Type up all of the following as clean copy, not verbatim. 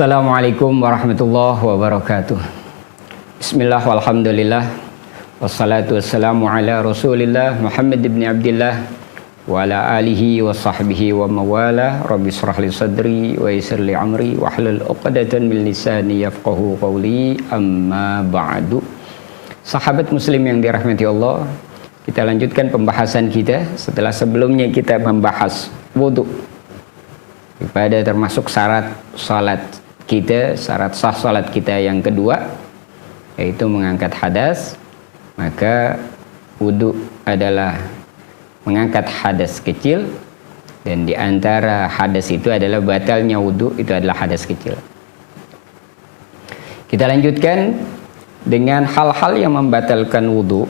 Assalamualaikum warahmatullahi wabarakatuh. Bismillah walhamdulillah. Wassalatu wassalamu ala rasulillah Muhammad ibn Abdillah wa ala alihi wa sahbihi wa mawala. Rabbi shrah li sadri wa yassir li amri wahlul 'uqdatan min lisani yafqahu qawli. Amma ba'du. Sahabat muslim yang dirahmati Allah, kita lanjutkan pembahasan kita setelah sebelumnya kita membahas wudu. Pada termasuk syarat salat kita, syarat sah salat kita yang kedua yaitu mengangkat hadas. Maka wudu adalah mengangkat hadas kecil, dan di antara hadas itu adalah batalnya wudu itu adalah hadas kecil. Kita lanjutkan dengan hal-hal yang membatalkan wudu.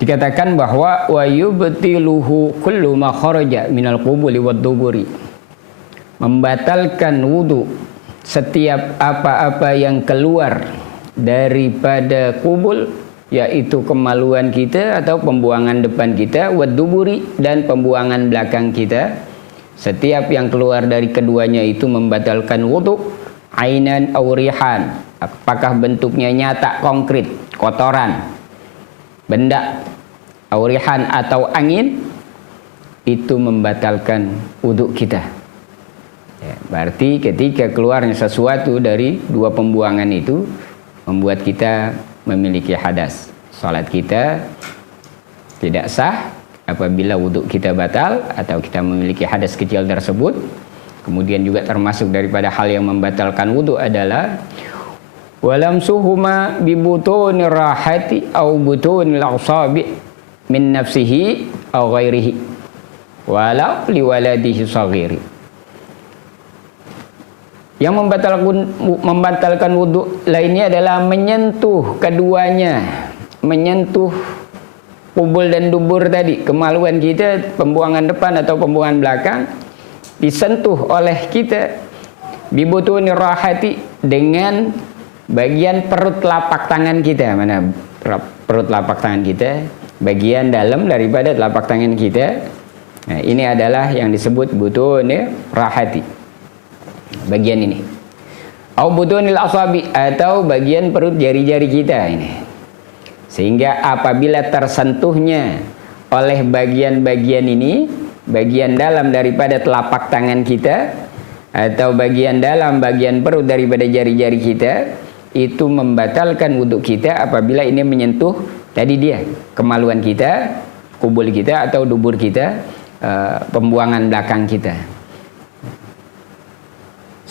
Dikatakan bahwa wa yubtiluhu kullu ma kharaja minal qubuli wad duburi. Membatalkan wudu setiap apa-apa yang keluar daripada kubul, yaitu kemaluan kita atau pembuangan depan kita, wad duburi, dan pembuangan belakang kita. Setiap yang keluar dari keduanya itu membatalkan wudu. Ainan aw rihan, apakah bentuknya nyata, konkret, kotoran, benda, aurihan atau angin, itu membatalkan wudhu kita. Ya, berarti ketika keluarnya sesuatu dari dua pembuangan itu membuat kita memiliki hadas. Salat kita tidak sah apabila wudhu kita batal atau kita memiliki hadas kecil tersebut. Kemudian juga termasuk daripada hal yang membatalkan wudhu adalah walam suhuma bibutuni rahati au butuni al-asabi min nafsihi au ghairihi walau liwaladihi saghiri. Yang membatalkan wudu lainnya adalah menyentuh keduanya, menyentuh kubul dan dubur tadi, kemaluan kita, pembuangan depan atau pembuangan belakang, disentuh oleh kita bibutuni rahati, dengan bagian perut telapak tangan kita. Mana perut telapak tangan kita? Bagian dalam daripada telapak tangan kita. Nah, ini adalah yang disebut butuni rahati. Bagian ini. Au butunil asabi, atau bagian perut jari-jari kita ini. Sehingga apabila tersentuhnya oleh bagian-bagian ini, bagian dalam daripada telapak tangan kita atau bagian dalam bagian perut daripada jari-jari kita, itu membatalkan wudhu kita apabila ini menyentuh tadi dia kemaluan kita, kubul kita atau dubur kita, pembuangan belakang kita.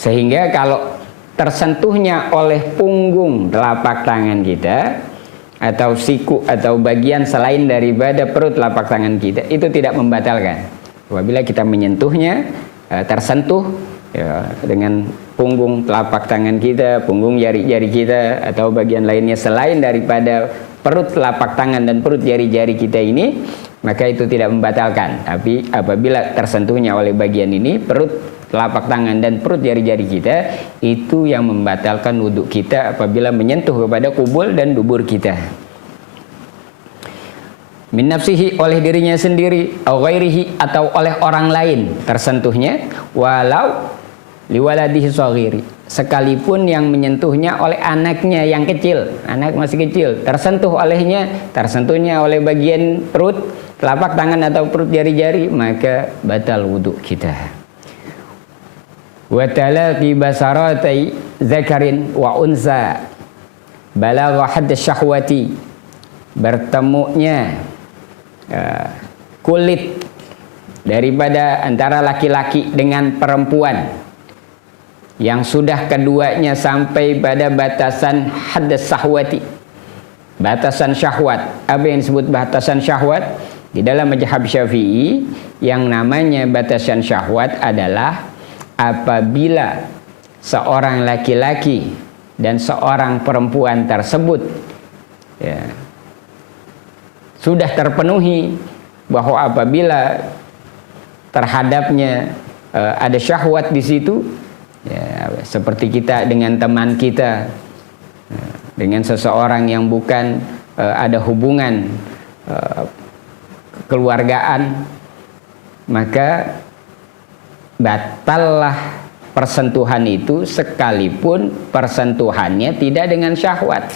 Sehingga kalau tersentuhnya oleh punggung telapak tangan kita atau siku atau bagian selain daripada perut telapak tangan kita, itu tidak membatalkan. Apabila kita menyentuhnya, tersentuh ya, dengan punggung telapak tangan kita, punggung jari-jari kita, atau bagian lainnya selain daripada perut telapak tangan dan perut jari-jari kita ini, maka itu tidak membatalkan. Tapi apabila tersentuhnya oleh bagian ini, perut telapak tangan dan perut jari-jari kita, itu yang membatalkan wudhu kita apabila menyentuh kepada kubul dan dubur kita. Min nafsihi, oleh dirinya sendiri, au ghairihi, atau oleh orang lain tersentuhnya, walau liwaladihi shaghiri, sekalipun yang menyentuhnya oleh anaknya yang kecil, anak masih kecil, tersentuhnya oleh bagian perut telapak tangan atau perut jari-jari, maka batal wudhu kita. Wa talaqi basaratai zakarin wa unsa balagha hadd syahwati, bertemunya kulit daripada antara laki-laki dengan perempuan yang sudah keduanya sampai pada batasan hadd syahwati, batasan syahwat. Apa yang disebut batasan syahwat? Di dalam mazhab Syafi'i, yang namanya batasan syahwat adalah apabila seorang laki-laki dan seorang perempuan tersebut ya, sudah terpenuhi, bahwa apabila terhadapnya ada syahwat di situ, ya, seperti kita dengan teman kita, dengan seseorang yang bukan ada hubungan kekeluargaan, maka batallah persentuhan itu sekalipun persentuhannya tidak dengan syahwat.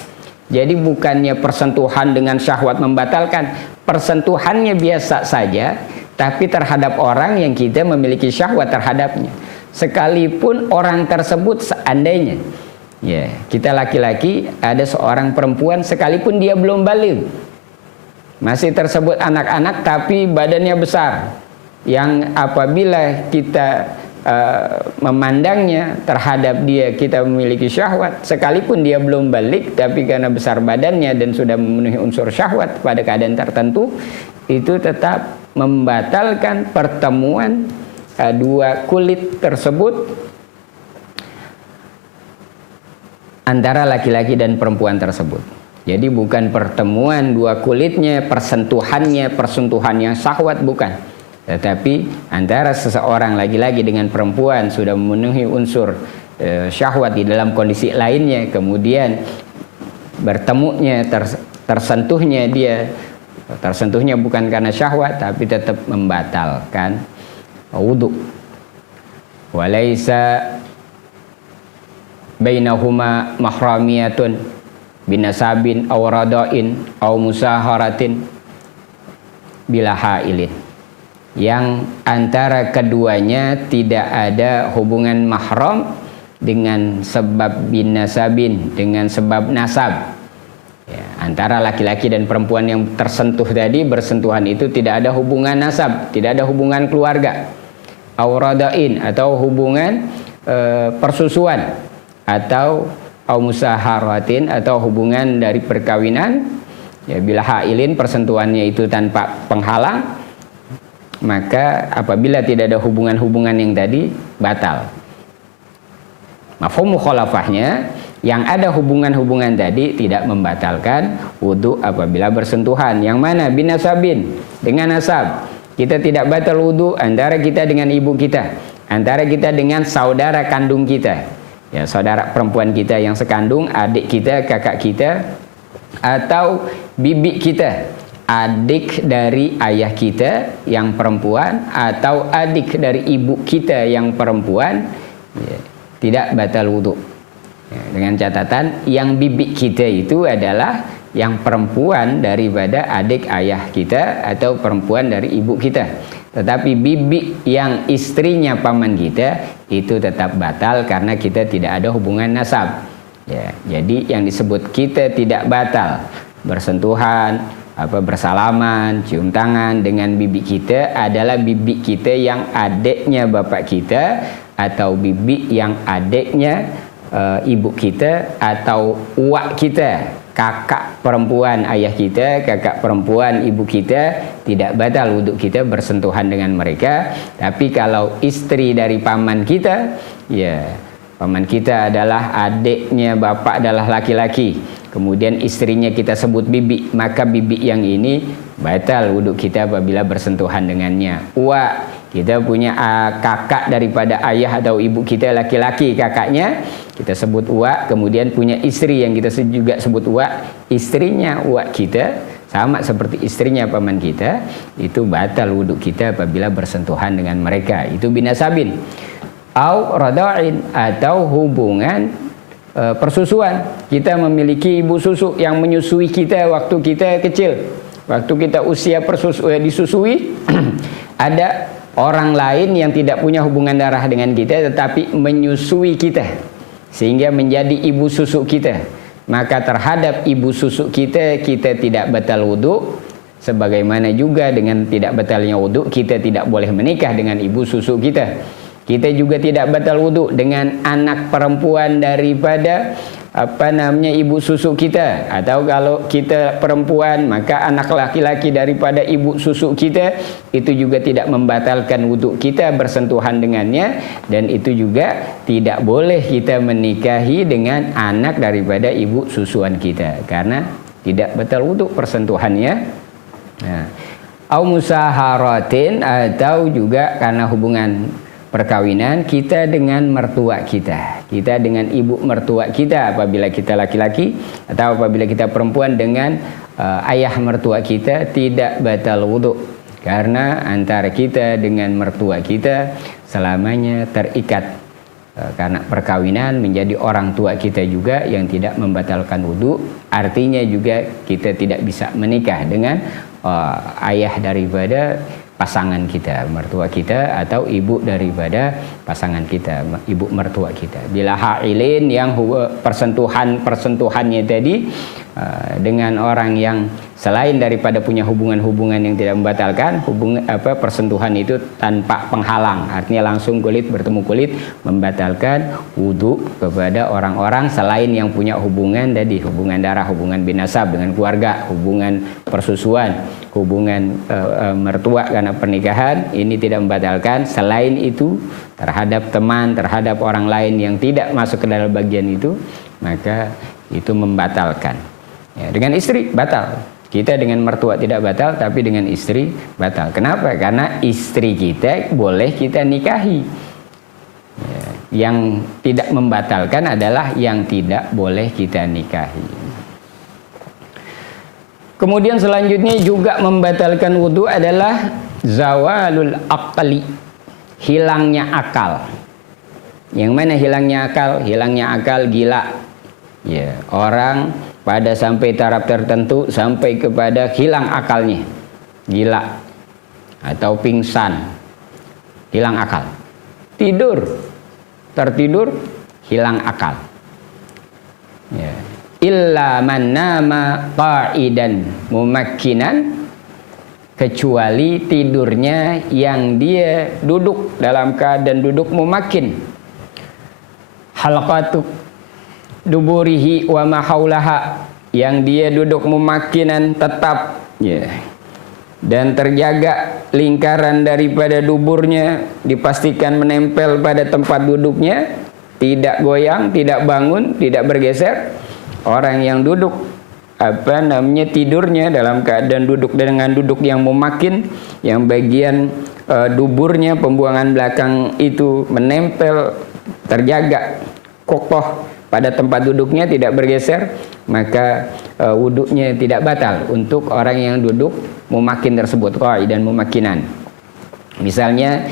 Jadi bukannya persentuhan dengan syahwat membatalkan, persentuhannya biasa saja, tapi terhadap orang yang kita memiliki syahwat terhadapnya. Sekalipun orang tersebut seandainya, ya, kita laki-laki, ada seorang perempuan sekalipun dia belum balik, masih tersebut anak-anak tapi badannya besar, yang apabila kita memandangnya terhadap dia kita memiliki syahwat, sekalipun dia belum balik tapi karena besar badannya dan sudah memenuhi unsur syahwat pada keadaan tertentu, itu tetap membatalkan pertemuan dua kulit tersebut antara laki-laki dan perempuan tersebut. Jadi bukan pertemuan dua kulitnya, persentuhannya syahwat, bukan. Tetapi antara seseorang laki-laki dengan perempuan sudah memenuhi unsur syahwat di dalam kondisi lainnya, kemudian bertemunya, tersentuhnya bukan karena syahwat tapi tetap membatalkan wudu. Walaisa bainahuma mahramiyatun binasabin aw radain aw musaharatin bila hailin, yang antara keduanya tidak ada hubungan mahram dengan sebab binasabin, dengan sebab nasab. Ya, antara laki-laki dan perempuan yang tersentuh tadi, bersentuhan itu tidak ada hubungan nasab, tidak ada hubungan keluarga. Auradain atau hubungan persusuan, atau musaharatin atau hubungan dari perkawinan. Ya, bila hailin, persentuhannya itu tanpa penghalang, maka apabila tidak ada hubungan-hubungan yang tadi, batal. Mafhum mukhalafahnya, yang ada hubungan-hubungan tadi tidak membatalkan wudu apabila bersentuhan. Yang mana? Binasabin, dengan nasab. Kita tidak batal wudu antara kita dengan ibu kita, antara kita dengan saudara kandung kita, ya, saudara perempuan kita yang sekandung, adik kita, kakak kita, atau bibi kita, adik dari ayah kita yang perempuan, atau adik dari ibu kita yang perempuan, ya, tidak batal wudu. Ya, dengan catatan yang bibi kita itu adalah yang perempuan daripada adik ayah kita atau perempuan dari ibu kita. Tetapi bibi yang istrinya paman kita itu tetap batal karena kita tidak ada hubungan nasab. Ya, jadi yang disebut kita tidak batal bersentuhan, bersalaman, cium tangan dengan bibi kita adalah bibi kita yang adiknya bapak kita, atau bibi yang adiknya ibu kita, atau uwak kita, kakak perempuan ayah kita, kakak perempuan ibu kita. Tidak batal wudhu kita bersentuhan dengan mereka. Tapi kalau istri dari paman kita, ya, paman kita adalah adiknya bapak adalah laki-laki, kemudian istrinya kita sebut bibi, maka bibi yang ini batal wudhu kita apabila bersentuhan dengannya. Kita punya kakak daripada ayah atau ibu kita laki-laki, kakaknya kita sebut kemudian punya istri yang kita juga sebut istrinya kita sama seperti istrinya paman kita, itu batal wudhu kita apabila bersentuhan dengan mereka. Itu binasabin. Au rada'in, atau hubungan persusuan. Kita memiliki ibu susu yang menyusui kita waktu kita kecil, waktu kita usia disusui. Ada orang lain yang tidak punya hubungan darah dengan kita tetapi menyusui kita sehingga menjadi ibu susu kita, maka terhadap ibu susu kita tidak batal wudu. Sebagaimana juga dengan tidak batalnya wudu, kita tidak boleh menikah dengan ibu susu kita. Kita juga tidak batal wudu dengan anak perempuan daripada ibu susu kita, atau kalau kita perempuan maka anak laki-laki daripada ibu susu kita, itu juga tidak membatalkan wudu kita bersentuhan dengannya. Dan itu juga tidak boleh kita menikahi dengan anak daripada ibu susuan kita karena tidak batal wudu persentuhannya. Au musaharatin, atau juga karena hubungan perkawinan kita dengan mertua kita, kita dengan ibu mertua kita apabila kita laki-laki, atau apabila kita perempuan dengan ayah mertua kita, tidak batal wudu karena antara kita dengan mertua kita selamanya terikat karena perkawinan menjadi orang tua kita juga yang tidak membatalkan wudu. Artinya juga kita tidak bisa menikah dengan ayah daripada pasangan kita, mertua kita, atau ibu daripada pasangan kita, ibu mertua kita. Bila hailin yang persentuhannya tadi dengan orang yang selain daripada punya hubungan-hubungan yang tidak membatalkan, persentuhan itu tanpa penghalang, artinya langsung kulit bertemu kulit, membatalkan wudu kepada orang-orang selain yang punya hubungan tadi, hubungan darah, hubungan binasab dengan keluarga, hubungan persusuan, hubungan mertua karena pernikahan, ini tidak membatalkan. Selain itu terhadap teman, terhadap orang lain yang tidak masuk ke dalam bagian itu, maka itu membatalkan. Ya, dengan istri batal. Kita dengan mertua tidak batal, tapi dengan istri batal. Kenapa? Karena istri kita boleh kita nikahi. Ya, yang tidak membatalkan adalah yang tidak boleh kita nikahi. Kemudian selanjutnya juga membatalkan wudu adalah zawalul aqli, hilangnya akal. Yang mana hilangnya akal? Hilangnya akal gila. Ya, orang pada sampai taraf tertentu sampai kepada hilang akalnya, gila atau pingsan, hilang akal, tertidur hilang akal. Ya. Illa man nama qa'idan mumakkinan, kecuali tidurnya yang dia duduk dalam keadaan duduk mumakkin, halaqatu duburihi wa ma haulaha, yang dia duduk mumakkinan tetap, ya, dan terjaga lingkaran daripada duburnya dipastikan menempel pada tempat duduknya, tidak goyang, tidak bangun, tidak bergeser. Orang yang duduk tidurnya dalam keadaan duduk dengan duduk yang mumakkin, yang bagian duburnya, pembuangan belakang itu menempel, terjaga kokoh pada tempat duduknya, tidak bergeser, maka wuduknya tidak batal untuk orang yang duduk mumakkin tersebut, qa'idan mumakkinan. Misalnya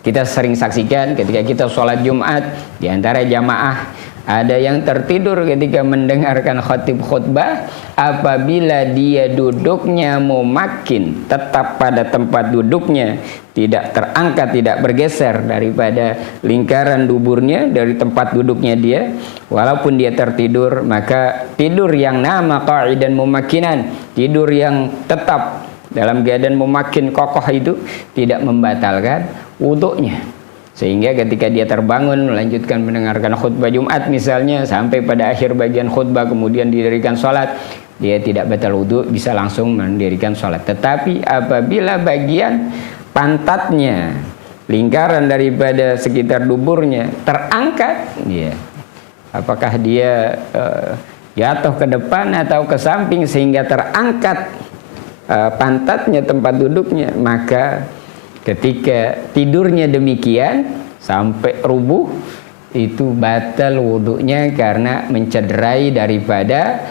kita sering saksikan ketika kita sholat Jumat, di antara jamaah ada yang tertidur ketika mendengarkan khatib khutbah. Apabila dia duduknya mumakkin, tetap pada tempat duduknya, tidak terangkat, tidak bergeser daripada lingkaran duburnya dari tempat duduknya dia, walaupun dia tertidur, maka tidur yang nama qa'idan mumakkinan, tidur yang tetap dalam keadaan mumakkin kokoh itu tidak membatalkan wuduknya. Sehingga ketika dia terbangun melanjutkan mendengarkan khutbah Jumat misalnya, sampai pada akhir bagian khutbah kemudian didirikan sholat, dia tidak batal wudhu, bisa langsung mendirikan sholat. Tetapi apabila bagian pantatnya, lingkaran daripada sekitar duburnya terangkat, ya, apakah dia jatuh ke depan atau ke samping sehingga terangkat pantatnya, tempat duduknya, maka ketika tidurnya demikian sampai rubuh, itu batal wudhunya karena mencederai daripada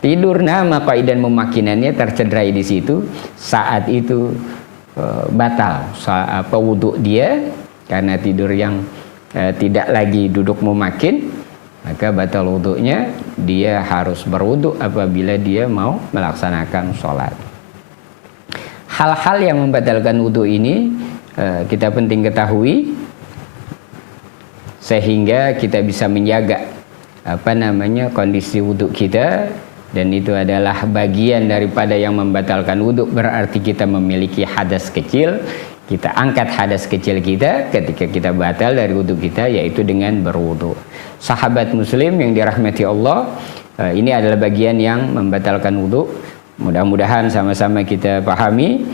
tidur nama qa'idan mumakkinannya, tercederai di situ. Saat itu batal wudhu dia karena tidur yang tidak lagi duduk mumakkin, maka batal wudhunya. Dia harus berwudhu apabila dia mau melaksanakan sholat. Hal-hal yang membatalkan wudhu ini kita penting ketahui sehingga kita bisa menjaga kondisi wudhu kita, dan itu adalah bagian daripada yang membatalkan wudhu. Berarti kita memiliki hadas kecil, kita angkat hadas kecil kita ketika kita batal dari wudhu kita, yaitu dengan berwudhu. Sahabat muslim yang dirahmati Allah, ini adalah bagian yang membatalkan wudhu. Mudah-mudahan sama-sama kita pahami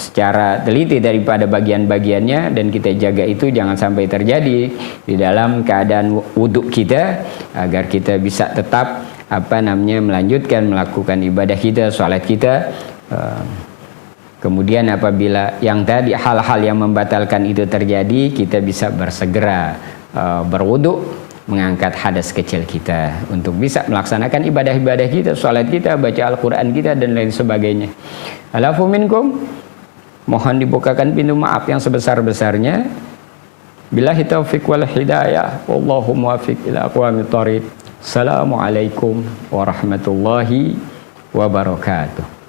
secara teliti daripada bagian-bagiannya, dan kita jaga itu jangan sampai terjadi di dalam keadaan wudhu kita, agar kita bisa tetap melanjutkan melakukan ibadah kita, sholat kita. Kemudian apabila yang tadi hal-hal yang membatalkan itu terjadi, kita bisa bersegera berwudhu, mengangkat hadas kecil kita untuk bisa melaksanakan ibadah-ibadah kita, sholat kita, baca Al-Quran kita, dan lain sebagainya. Alafu minkum, Mohon dibukakan pintu maaf yang sebesar-besarnya. Billahi taufiq wal hidayah. Wallahu muwaffiq ila aqwamit thoriq. Assalamualaikum warahmatullahi wabarakatuh.